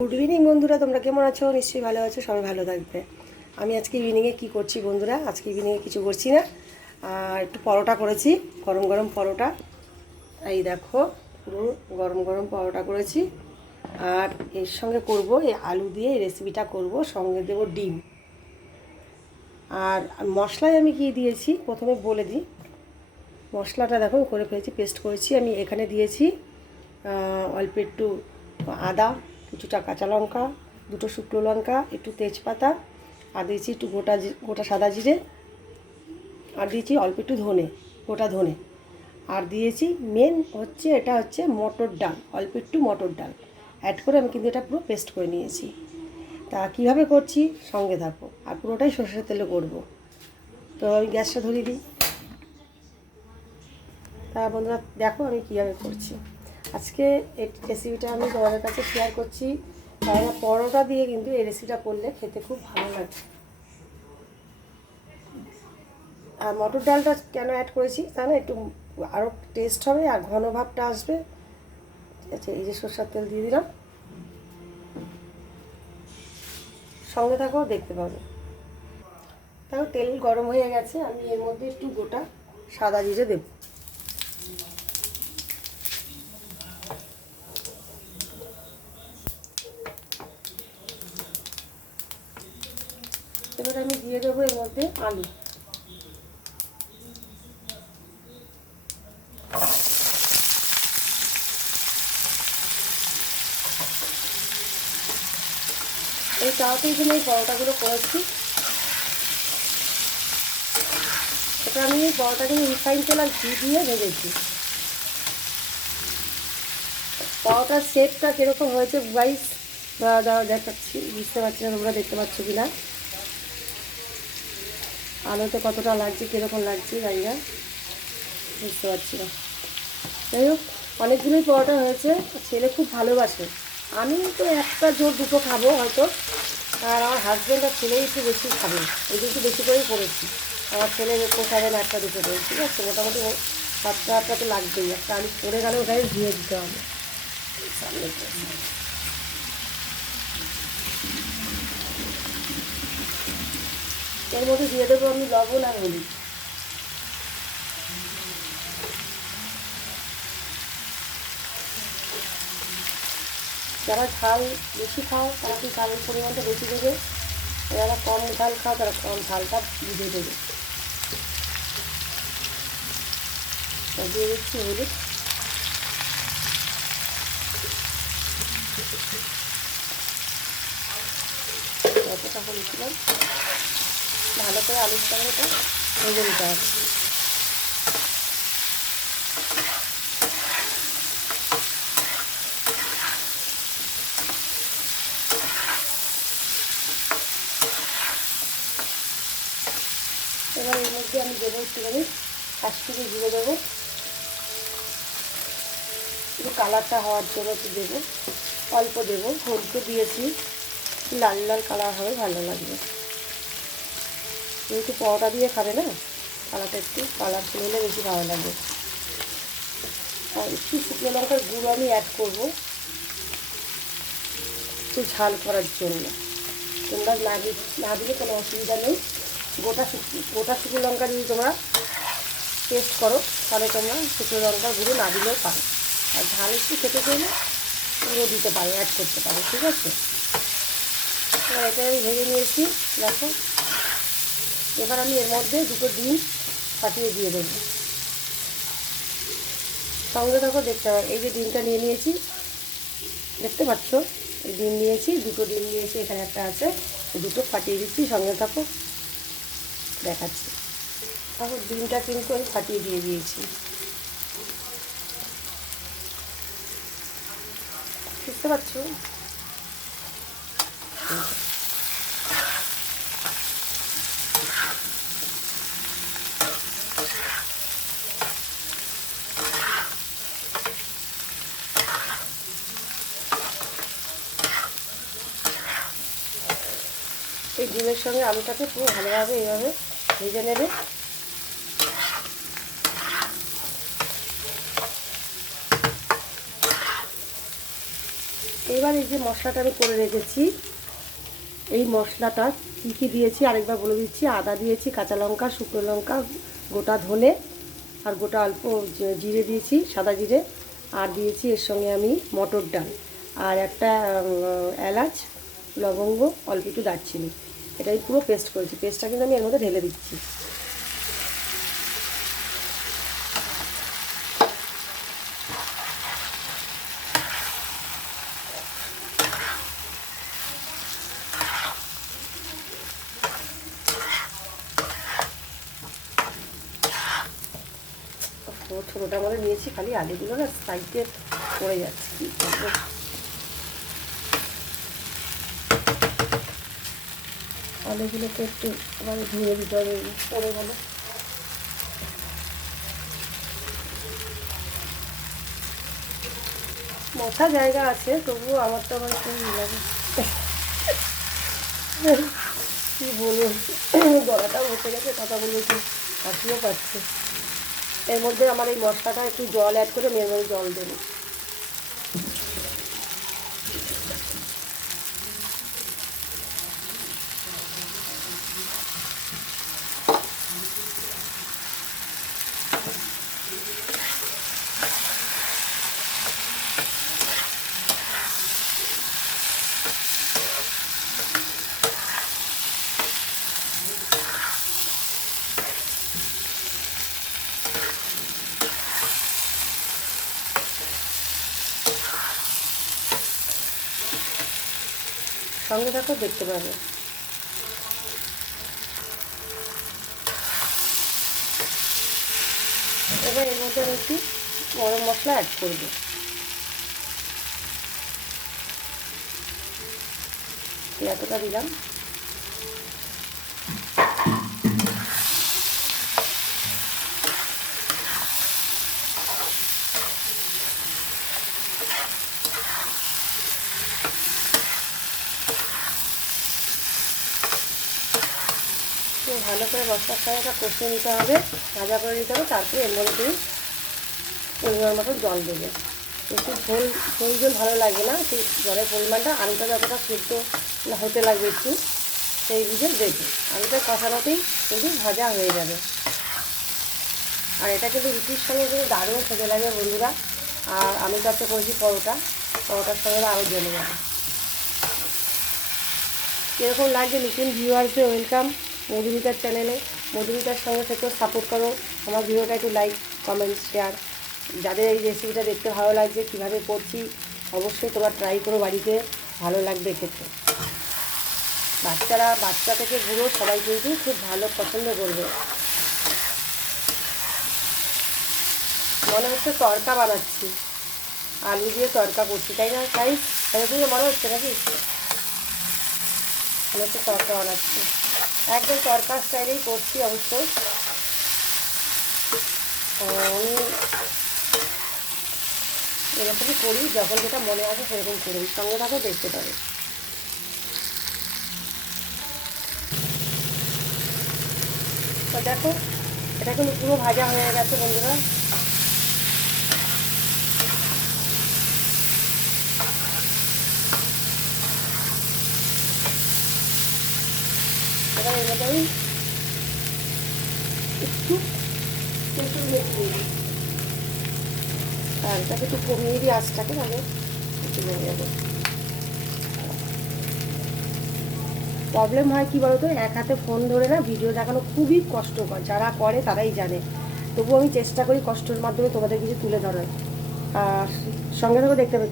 Good evening বন্ধুরা, তোমরা কেমন আছো? নিশ্চয়ই ভালো আছো, সবাই ভালো থাকবে। আমি আজকে ইভিনিংয়ে কী করছি বন্ধুরা, আজকে ইভিনিংয়ে কিছু করছি না, একটু পরোটা করেছি, গরম গরম পরোটা। এই দেখো, পুরো গরম গরম পরোটা করেছি। আর এর সঙ্গে করব এই আলু দিয়ে এই রেসিপিটা করব, সঙ্গে দেবো ডিম। আর মশলায় আমি কী দিয়েছি প্রথমে বলে দিই। মশলাটা দেখো করে ফেলেছি, পেস্ট করেছি। আমি এখানে দিয়েছি অল্প একটু আদা, কিছুটা কাঁচা লঙ্কা, দুটো শুকনো লঙ্কা, একটু তেজপাতা, আর দিয়েছি একটু গোটা সাদা জিরে, আর দিয়েছি অল্প একটু গোটা ধনে, আর দিয়েছি মেন হচ্ছে এটা হচ্ছে মটর ডাল, অল্প একটু মটর ডাল অ্যাড করে আমি কিন্তু এটা পুরো পেস্ট করে নিয়েছি। তা কীভাবে করছি সঙ্গে থাকো, আর পুরোটাই সরষের তেলে করব। তো আমি গ্যাসটা ধরিয়ে দিই। তা বন্ধুরা দেখো আমি কীভাবে করছি। আজকে এই রেসিপিটা আমি তোমাদের কাছে শেয়ার করছি, কারণ পরোটা দিয়ে কিন্তু এই রেসিপিটা করলে খেতে খুব ভালো লাগে। আর মটর ডালটা কেন অ্যাড করেছি তাহলে একটু আরও টেস্ট হবে আর ঘন ভাবটা আসবে। আচ্ছা, এই যে সরষের তেল দিয়ে দিলাম, সঙ্গে থাকো দেখতে পাবে। দেখো তেল গরম হয়ে গেছে, আমি এর মধ্যে একটু গোটা সাদা জিরে দেব। এবার আমি দিয়ে দেবো এর মধ্যে আলু। এই তাওয়াতেই কিন্তু এই পরোটাগুলো করেছি। এটা আমি এই পরোটাগুলো রিফাইন তেল আর ঘি দিয়ে ভেজেছি। পরোটার শেপটা কীরকম হয়েছে গাইস দাঁড়াও দেখাচ্ছি, বুঝতে পারছি না তোমরা দেখতে পাচ্ছ কি না, আলোতে কতটা লাগছে, কীরকম লাগছে জানি না, বুঝতে পারছি না। যাই হোক, অনেকগুলোই পরোটা হয়েছে, ছেলে খুব ভালোবাসে। আমি তো একটা জোর দুটো খাবো হয়তো, আর আমার হাজব্যান্ড আর ছেলেই একটু বেশি খাবে, এই একটু বেশি করেই করেছি। আমার ছেলে পোষাবেন একটা দুটো করে, ঠিক আছে, মোটামুটি 7-8টা তো লাগবেই। একটা আলু পড়ে গেলে ওটাই ধুয়ে দিতে হবে। সামনে এর মধ্যে দিয়ে দেবো আমি লবণ আর হলুদ। যারা ঝাল বেশি খাও তারা কি ঝালের পরিমাণটা বেশি দেবে, যারা কম ঝাল খাও তারা কম ঝালটা বুঝে দেবে। দিয়ে দিচ্ছি হলুদ, যতটা হলুদ দিলাম, ভালো করে আলুর সঙ্গে এটা ভেজে নিতে হবে। এবার এর মধ্যে আমি দেবো একটুখানি কাশ্মীরি জিরে দেবো, একটু কালারটা হওয়ার জন্য একটু দেবো, অল্প দেবো, হলুদও দিয়েছি, লাল লাল কালার হবে, ভালো লাগবে। যেহেতু পরোটা দিয়ে খাবে না, কালারটা একটু কালারফুল হলে বেশি ভালো লাগবে। আর একটু শুকনো লঙ্কার গুঁড়ো আমি অ্যাড করবো একটু ঝাল করার জন্য। তোমরা না দিলে কোনো অসুবিধা নেই। গোটা শুকনো লঙ্কা যদি তোমরা টেস্ট করো তাহলে তোমরা শুকনো লঙ্কার গুঁড়ো না দিলেও পারো, আর ঝাল একটু খেতে চাইলে পুরো দিতে পারো, অ্যাড করতে পারো, ঠিক আছে। এবার এটা আমি ভেজে নিয়েছি দেখো। এবার আমি এর মধ্যে দুটো ডিম ফাটিয়ে দিয়ে দেবো, সঙ্গে থাকো দেখতে পাবো। এই যে ডিমটা নিয়ে নিয়েছি, দেখতে পাচ্ছ, এই ডিম নিয়েছি, দুটো ডিম নিয়েছি, এখানে একটা আছে, দুটো ফাটিয়ে দিচ্ছি, সঙ্গে থাকো দেখাচ্ছি। তারপর ডিমটা কিন্তু আমি ফাটিয়ে দিয়ে দিয়েছি, বুঝতে পারছো। এই ডিমের সঙ্গে আলুটাকে পুরো ভালোভাবে এইভাবে ভেজে নেবে। এইবার এবার এই যে মশলাটা আমি করে রেখেছি, এই মশলাটা কী কী দিয়েছি আরেকবার বলে দিচ্ছি। আদা দিয়েছি, কাঁচা লঙ্কা, শুকনো লঙ্কা, গোটা ধনে আর গোটা অল্প জিরে দিয়েছি, সাদা জিরে। আর দিয়েছি এর সঙ্গে আমি মটর ডাল আর একটা এলাচ, লবঙ্গ, অল্প একটু দারচিনি। এটাই পুরো পেস্ট করেছি। পেস্টটা কিন্তু আমি এর মধ্যে ঢেলে দিচ্ছি। ছোটোটা করে নিয়েছি, খালি আলুগুলো না সাইডে পড়ে যাচ্ছে, কী করবো। আলুগুলোকে একটু আবার ধুয়ে দিতে হবে, পড়ে গেলো। মোটা জায়গা আছে, তবুও আমার তো আবার একটু লাগে, কী বলুন, গলাটাও বসে গেছে, কথা বলে কি হাসিও পাচ্ছে। এর মধ্যে আমার এই মশলাটা একটু জল অ্যাড করে মেয়ের মধ্যে জল দেবো। সঙ্গে থাকো, দেখতে পাবে। এবার এর মধ্যে আমি একটু গরম মশলা অ্যাড করবো। এতটা দিলাম। ভালো করে মশলার সঙ্গে কষিয়ে নিতে হবে, ভাজা করে নিতে হবে। তারপরে এর মধ্যে তুমি পরিমাণ মতো জল দেবে। একটু ঝোল ভালো লাগে না, সেই জলের পরিমাণটা আলুটা যতটা সেদ্ধ হতে লাগবে একটু সেই বুঝে দেবে। আলুটা কষানোতেই কিন্তু ভাজা হয়ে যাবে। আর এটা কিন্তু রুটির সঙ্গে কিন্তু দারুণ খেতে লাগে বন্ধুরা। আর আমি তাতে করেছি পরোটার সঙ্গে আরও জমে যাবে। কীরকম লাগছে নতুন ভিউয়ার্সদের ওয়েলকাম মধুমিতার চ্যানেলে। মধুমিতার সঙ্গে থেকেও সাপোর্ট করো। আমার ভিডিওটা একটু লাইক, কমেন্ট, শেয়ার। যাদের এই রেসিপিটা দেখতে ভালো লাগছে, কীভাবে করছি, অবশ্যই তোমরা ট্রাই করো বাড়িতে, ভালো লাগবে খেতে। বাচ্চা থেকে বুড়ো সবাই কিন্তু খুব ভালো পছন্দ করবে। মনে হচ্ছে তড়কা বানাচ্ছি, আলু দিয়ে তড়কা করছি, তাই না? তাই এরকমই মনে হচ্ছে নাকি? মনে হচ্ছে তড়কা বানাচ্ছি, একদম তড়কা স্টাইলেই করছি অবশ্যই। আমি এরকমই করি, যখন যেটা মনে আসে সেরকম করি। সঙ্গে থাকো, দেখতে পাবে। তো দেখো, এটা কিন্তু পুরো ভাজা হয়ে গেছে বন্ধুরা। এবার এর মধ্যে আমি একটু আর এটাকে একটু কমিয়ে দিই আঁচটাকে, তাহলে একটু হয়ে যাবে। প্রবলেম হয় কী বলতো, এক হাতে ফোন ধরে না ভিডিও দেখানো খুবই কষ্টকর, যারা করে তারাই জানে। তবুও আমি চেষ্টা করি কষ্টের মাধ্যমে তোমাদের কিছু তুলে ধরার। আর সঙ্গে সঙ্গে দেখতে পাবে